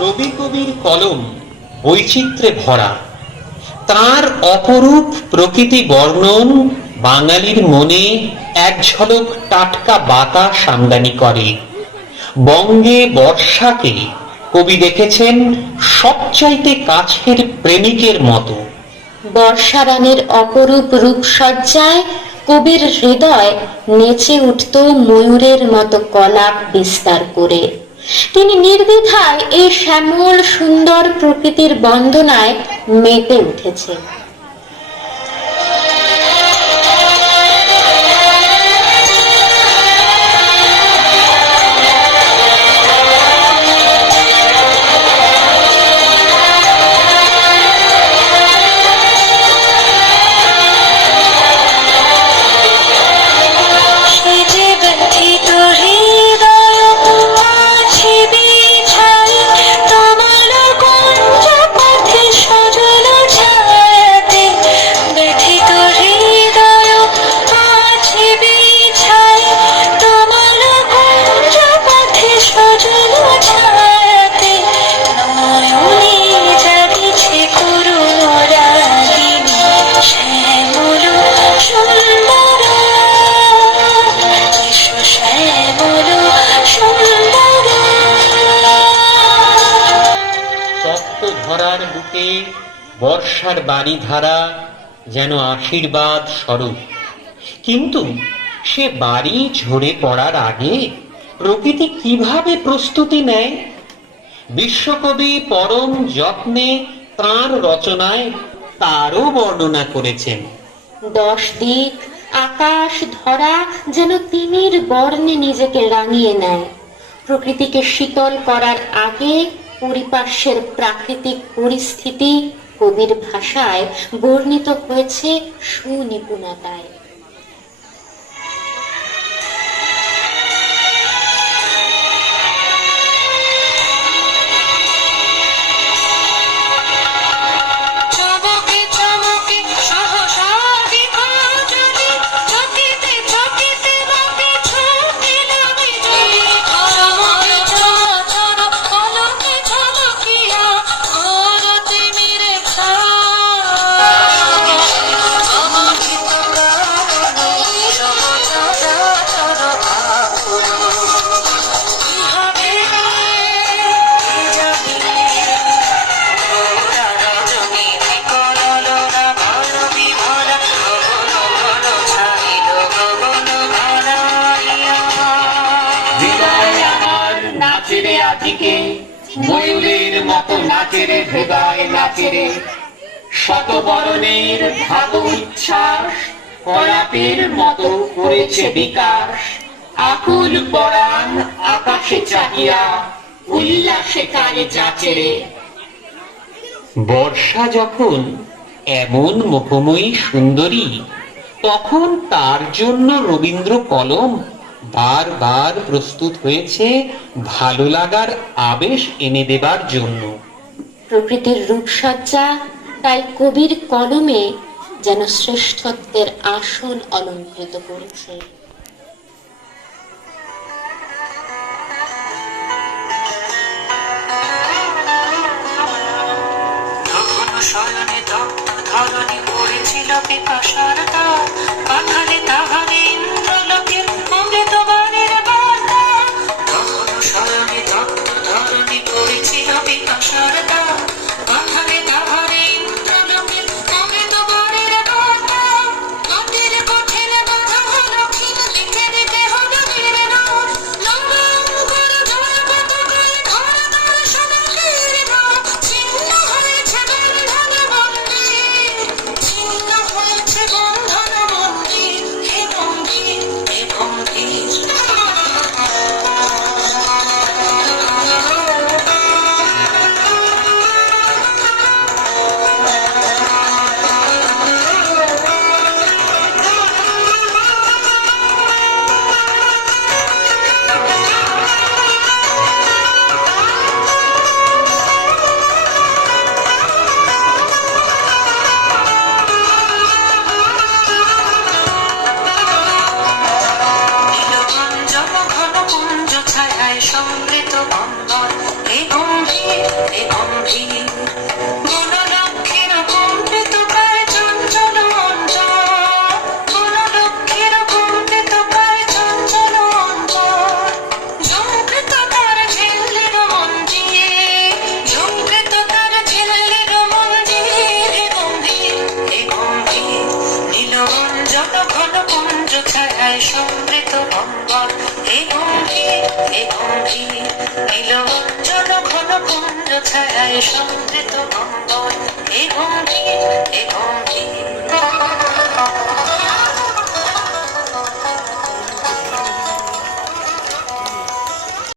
রবি কবির কলম বৈচিত্র্যে ভরা। তার অপরূপ প্রকৃতি বর্ণন বাঙালির মনে এক ঝলক টাটকা বাতাস আমদানি করে। বঙ্গে বর্ষাকে কবি দেখেছেন সবচাইতে কাছের প্রেমিকের মতো। বর্ষারানের অপরূপ রূপসজ্জায় কবির হৃদয় নেচে উঠত ময়ূরের মতো কলাপ বিস্তার করে। তিনি নির্দ্বিধায় এই শ্যামল সুন্দর প্রকৃতির বন্দনায় মেতে উঠেছেন। ধরার বুকে বর্ষার বাড়িধারা যেন আশীর্বাদ স্বরূপ। কিন্তু সে বাড়ি ঝরে পড়ার আগে প্রকৃতি কিভাবে প্রস্তুতি নেয়, বিশ্বকবি পরম যত্নে তাঁর রচনায় তারও বর্ণনা করেছেন। 10 দিক আকাশ ধরা যেন তিমির বর্ণে নিজেকে রাঙিয়ে নেয়। প্রকৃতিকে শীতল করার আগে পরিপার্শ্বের প্রাকৃতিক পরিস্থিতি কবির ভাষায় বর্ণিত হয়েছে সুনিপুণতায়। ময়ূরের মতো নাচেরে হৃদয় নাচেরে, শতবরণের ভাব উচ্ছ্বাস কলাপের মতো করেছে বিকাশ। আকুল পরাণ আকাশে চাহিয়া উল্লাসে কারে যাচেরে। বর্ষা যখন এমন মোহময়ী সুন্দরী, তখন তার জন্য রবীন্দ্র কলম বারবার প্রস্তুত হয়েছে ভালো লাগার আবেশ এনে দেবার জন্য। প্রকৃতির রূপসজ্জা তাই কবির কলমে যেন শ্রেষ্ঠত্বের আসন অলঙ্কৃত করেছে। শয়নে দগ্ধ ধরণী পড়েছিল পিপাসার তার, পাখালে তাহারে ইন্দ্রলোকের অমৃত বাণীর বার্তা। তখন শয়নে দগ্ধ ধরণী পড়েছিল পিপাসার তার, পাখালে তাহারে ইন্দ্রলোকের অমৃত বাণীর বার্তা। মাটির কঠিন বাধা লক্ষিণ লিখে দিতে হলো নির্ণয়, লঙ্ঘন জয় পতাকায় ধরাধার সমুখীর্ণ, ছিন্ন হয়েছে বন্ধন বন্দী, ছিন্ন হয়েছে ঘন কুঞ্জ ছায়ায় সমৃত অম্বর, হে গম্ভীর হে গম্ভীর, নীলঞ্জন ঘন কুঞ্জ ছায়ায় সমৃত অম্বর, হে গম্ভীর হে গম্ভীর।